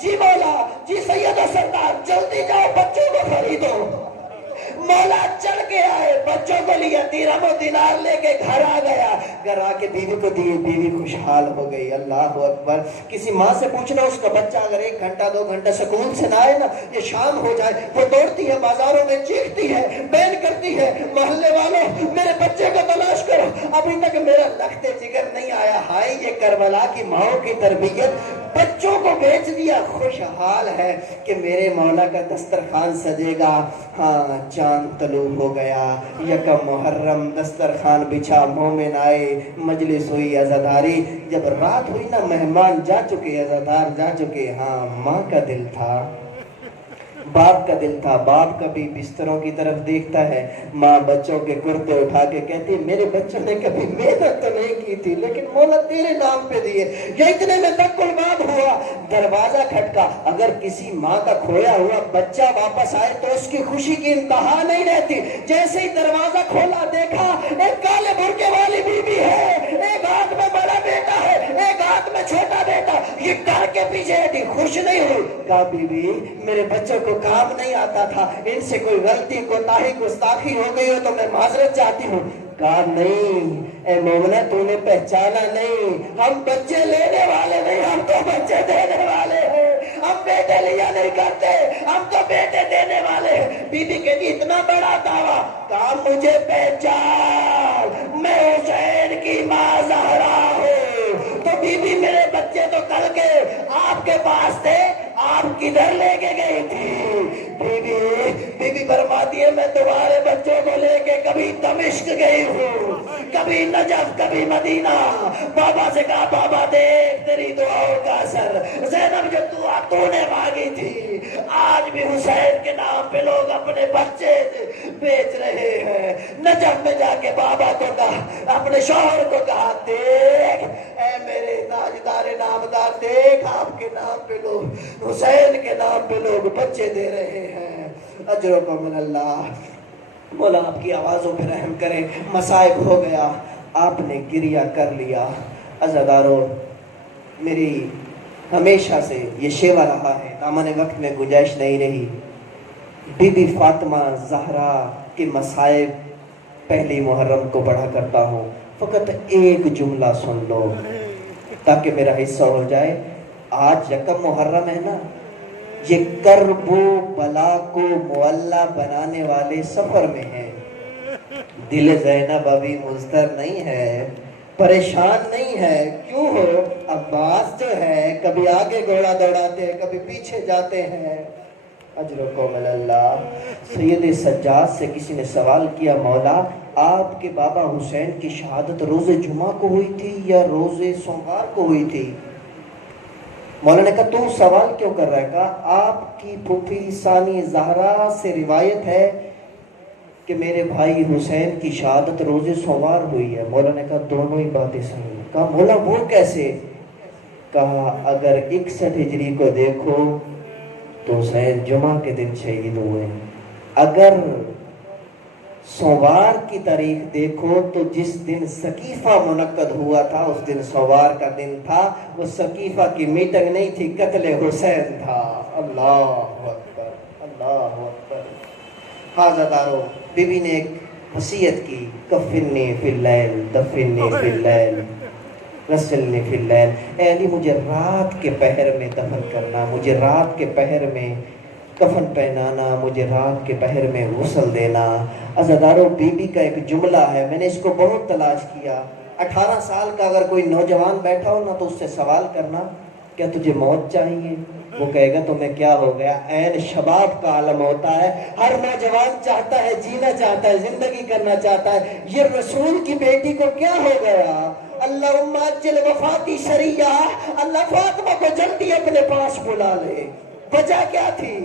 جی مولا, جی سید و سردار, جلدی جاؤ بچوں کو خریدو. مولا چل کے آئے, بچوں کو لیا, درہم و دینار لے کے گھر آ گیا. گھر آ کے بیوی کو دیے, بیوی خوشحال ہو گئی. اللہ اکبر. کسی ماں سے پوچھنا, اس کا بچہ اگر 1 گھنٹہ 2 گھنٹہ سکون سے نہ آئے نا, یہ شام ہو جائے, وہ دوڑتی ہے بازاروں میں, چیختی ہے, بین کرتی ہے, محلے والوں میرے بچے کو تلاش کرو, ابھی تک میرا لخت جگر نہیں آیا. ہائے یہ کربلا کی ماؤں کی تربیت, بچوں کو بیچ دیا. خوشحال ہے کہ میرے مولا کا دسترخوان سجے گا. ہاں چاند طلوع ہو گیا, یکم محرم, دسترخوان بچھا, مومن آئے, مجلس ہوئی عزاداری. جب رات ہوئی نا, مہمان جا چکے, عزادار جا چکے. ہاں ماں کا دل تھا, باپ کا دل تھا. باپ کبھی بستروں کی طرف دیکھتا ہے, ماں بچوں کے کرتے اٹھا کے کہتی ہے میرے بچوں نے کبھی محنت تو نہیں کی تھی, لیکن مولا تیرے نام پہ دیے. یا اتنے میں تک الباب ہوا, دروازہ کھٹکا. اگر کسی ماں کا کھویا ہوا بچہ واپس آئے تو اس کی خوشی کی انتہا نہیں رہتی. جیسے ہی دروازہ کھولا, دیکھا ایک کالے برقع والی بیوی ہے, ایک ہاتھ میں بڑا بیٹا ہے, ایک ہاتھ میں چھوٹا بیٹا. یہ ڈر کے پیچھے تھی, خوش نہیں ہوئی. کہا بیوی میرے بچوں کو کام نہیں آتا تھا, ان سے کوئی غلطی کوتاہی گستاخی ہو گئی ہو تو میں معذرت چاہتی ہوں. کہا نہیں اے مومنہ, تو نے پہچانا نہیں, ہم بچے لینے والے نہیں, ہم تو بچے دینے والے ہیں. ہم بیٹے لیا نہیں کرتے, ہم تو بیٹے دینے والے ہیں. بی بی کہتی اتنا بڑا دعویٰ. کہا مجھے پہچان, میں حسین کی ماں زہرا ہوں. تو بی بی میرے بچے تو کل کے آپ کے پاس تھے, آپ کدھر لے کے گئی تھی؟ بی بی فرماتی ہے میں تمہارے بچوں کو لے کے کبھی دمشق گئی ہوں, کبھی نجف, کبھی مدینہ. بابا سے کہا بابا دیکھ تیری دعاؤں کا اثر, زینب جو دعا تو نے مانگی تھی, آج بھی حسین کے نام پہ لوگ اپنے بچے بیچ رہے ہیں. نجف میں جا کے بابا کو کہا, اپنے شوہر کو کہا دیکھ اے میرے تاجدار نامدار, دیکھ آپ کے نام پہ لوگ, حسین کے نام پہ لوگ بچے دے رہے ہیں. اجرکم من اللہ. مولا آپ کی آوازوں پہ رحم کرے. مصائب ہو گیا, آپ نے گریہ کر لیا. عزاداروں, میری ہمیشہ سے یہ شیوا رہا ہے, دامن وقت میں گنجائش نہیں رہی. بی بی فاطمہ زہرا کے مصائب پہلی محرم کو پڑھا کرتا ہوں. فقط ایک جملہ سن لو تاکہ میرا حصہ ہو جائے. آج یکم محرم ہے نا, یہ کرب و بلا کو معلّہ بنانے والے سفر میں ہیں. دل زینب ابھی مضطر نہیں ہے, پریشان نہیں ہے. کیوں ہو؟ عباس جو ہے کبھی آگے گھوڑا دوڑاتے ہیں, کبھی پیچھے جاتے ہیں. اجرکم اللہ. سید سجاد سے کسی نے سوال کیا, مولا آپ کے بابا حسین کی شہادت روز جمعہ کو ہوئی تھی یا روز سوموار کو ہوئی تھی؟ مولا نے کہا تو سوال کیوں کر رہا ہے؟ کہا آپ کی پھوپھی ثانی زہرا سے روایت ہے کہ میرے بھائی حسین کی شہادت روز سوموار ہوئی ہے. مولا نے کہا دونوں ہی باتیں صحیح. کہا مولا وہ کیسے؟ کہا اگر 61 ہجری کو دیکھو تو حسین جمعہ کے دن شہید ہوئے. اگر سوموار کی تاریخ دیکھو تو جس دن سقیفہ منعقد ہوا تھا اس دن سوموار کا دن تھا. وہ سقیفہ کی میٹنگ نہیں تھی, قتل حسین تھا. اللہ اکبر, اللہ اکبر. حاضردارو, بی بی نے ایک وصیت کی, کفنی فی اللیل دفنی فی اللیل رسلنی فی اللیل. اے علی مجھے رات کے پہر میں دفن کرنا, مجھے رات کے پہر میں کفن پہنانا, مجھے رات کے پہر میں غسل دینا. عزادارو, بی بی کا ایک جملہ ہے, میں نے اس کو بہت تلاش کیا. 18 سال کا اگر کوئی نوجوان بیٹھا ہو نا تو اس سے سوال کرنا کیا تجھے موت چاہیے؟ وہ کہے گا تمہیں کیا ہو گیا؟ عین شباب کا عالم ہوتا ہے, ہر نوجوان چاہتا ہے, جینا چاہتا ہے, زندگی کرنا چاہتا ہے. یہ رسول کی بیٹی کو کیا ہو گیا؟ اللہم اجل وفاتی شریعہ، اللہ فاطمہ کو جلدی اپنے پاس بلا لے۔ وجہ کیا تھی؟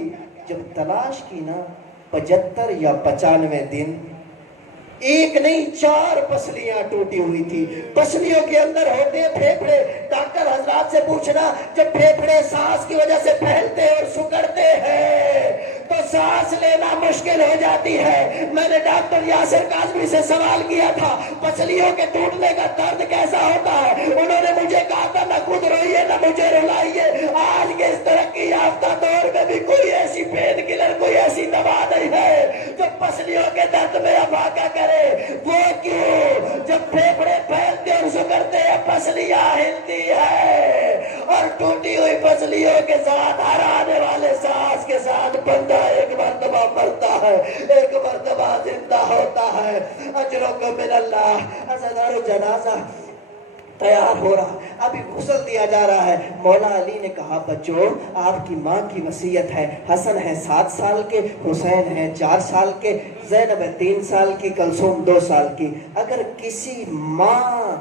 جب تلاش کی نا 75 یا 95 دن، ایک نہیں 4 پسلیاں ٹوٹی ہوئی تھی۔ پسلیوں کے اندر ہوتے ہیں پھیپھڑے۔ ڈاکٹر حضرات سے پوچھنا، جب پھیپھڑے سانس کی وجہ سے پھیلتے اور سکڑتے ہیں تو سانس لینا مشکل ہو جاتی ہے۔ میں نے ڈاکٹر یاسر کاظمی سے سوال کیا تھا پسلیوں کے ٹوٹنے کا درد کیسا ہوتا ہے؟ انہوں نے مجھے کہا تھا نہ خود روئیے نہ مجھے رلائیے، آج کے اس ترقی یافتہ دور میں بھی کوئی ایسی پین کلر، کوئی ایسی دوا نہیں ہے جو پسلیوں کے درد میں افاقہ کرے۔ وہ کیوں؟ جب پھیپھڑے پھیلتے اور سکڑتے ہیں پسلیاں ہلتی ہے، اور ٹوٹی ہوئی پسلیوں کے ساتھ ہر آنے والے سانس کے ساتھ بندہ ایک مرتبہ مرتا ہے، ایک مرتبہ زندہ ہوتا ہے۔ اجرکم من اللہ۔ عزادارو جنازہ تیار ہو رہا، ابھی غسل دیا جا رہا ہے۔ مولا علی نے کہا بچوں آپ کی ماں کی وصیت ہے، حسن ہے 7 سال کے، حسین ہے 4 سال کے، زینب ہے 3 سال کی، کلثوم 2 سال کی۔ اگر کسی ماں،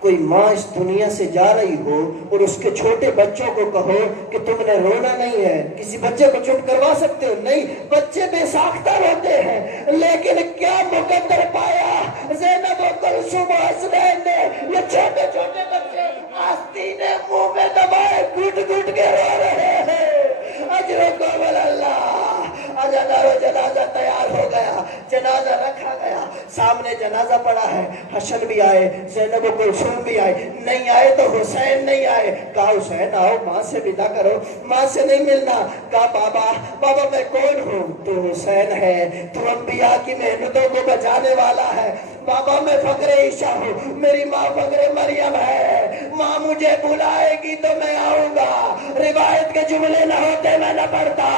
کوئی ماں اس دنیا سے جا رہی ہو اور اس کے چھوٹے بچوں کو کہو کہ تم نے رونا نہیں ہے، کسی بچے کو چپ کروا سکتے ہو؟ نہیں، بچے بے ساختہ روتے ہیں۔ لیکن کیا مقدر پایا زینب و کلثوم و حسنین نے، یہ چھوٹے چھوٹے بچے آستینے منہ میں دبائے گھٹ گھٹ کے رو رہے ہیں۔ اجرکم اللہ۔ عزادارو جنازہ تیار ہو گیا، جنازہ رکھا گیا، سامنے جنازہ پڑا ہے۔ حسن بھی آئے، زینب و کلثوم بھی آئے، نہیں آئے تو حسین نہیں آئے۔ کہا حسین آؤ ماں سے ودا کرو۔ ماں سے نہیں ملنا۔ کہا بابا میں کون ہوں؟ تو حسین ہے، تو انبیاء کی محنتوں کو بچانے والا ہے۔ بابا میں فقر عیشا ہوں، میری ماں فقر مریم ہے، ماں مجھے بلائے گی تو میں آؤں گا۔ روایت کے جملے نہ ہوتے میں نہ پڑھتا۔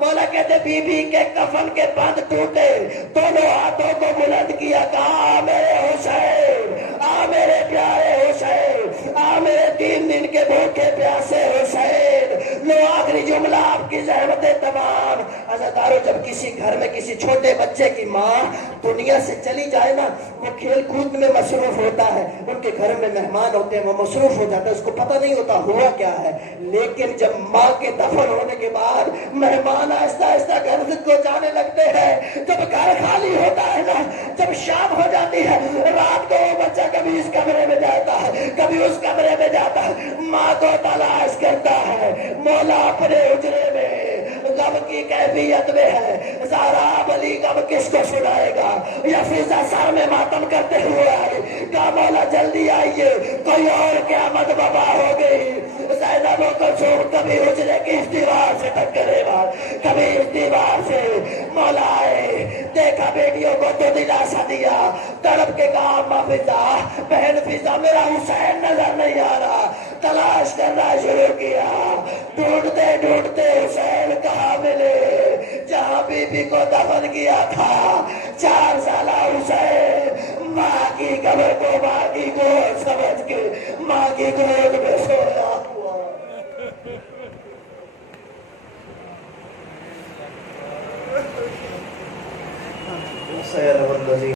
مولا کہتے بی بی کے کفن کے بند ٹوٹے، دونوں ہاتھوں کو بلند کیا، کہا آ میرے حسین، آ میرے پیارے حسین، آ میرے 3 دن کے بھوکے پیاسے حسین۔ لو آخری جملہ آپ کی زحمتیں تمام۔ عزادارو جب کسی گھر میں کسی چھوٹے بچے کی ماں دنیا سے چلی جائے نا، وہ کھیل کود میں مصروف ہوتا ہے، ان کے گھر میں مہمان ہوتے ہیں، وہ مصروف ہو جاتا ہے، اس کو پتہ نہیں ہوتا ہوا کیا ہے۔ لیکن جب ماں کے دفن ہونے کے بعد مہمان آہستہ آہستہ گھر کو جانے لگتے ہیں، جب گھر خالی ہوتا ہے نا، جب شام ہو جاتی ہے، رات کو وہ بچہ کبھی اس کمرے میں جاتا ہے، کبھی اس کمرے میں جاتا ہے، ماں کو تلاش کرتا ہے۔ مولا اپنے حجرے میں غم کی کیفیت میں ہے، زہرا علی غم کس کو سنائے گا؟ یا فضا سر میں ماتم کرتے ہوئے آئی، کہا مولا جلدی آئیے، کوئی اور قیامت وبا ہو گئی۔ زینب و کلثوم کبھی حجرے کی اس دیوار سے ٹکرے مار، کبھی اس دیوار سے۔ مولا آئے، دیکھا بیٹیوں کو تو دلاسا دیا، تڑپ کے کہا اماں فضا، بہن فضا میرا حسین نظر نہیں آ رہا۔ تلاش کرنا شروع کیا، ڈھونڈتے ڈھونڈتے حسین کہاں ملے؟ جہاں بی بی کو دفن کیا تھا 4 سالہ حسین، ماں کی قبر کو ماں کی گود سمجھ کے ماں کی گود میں سویا ہوا۔ سیرحم الذین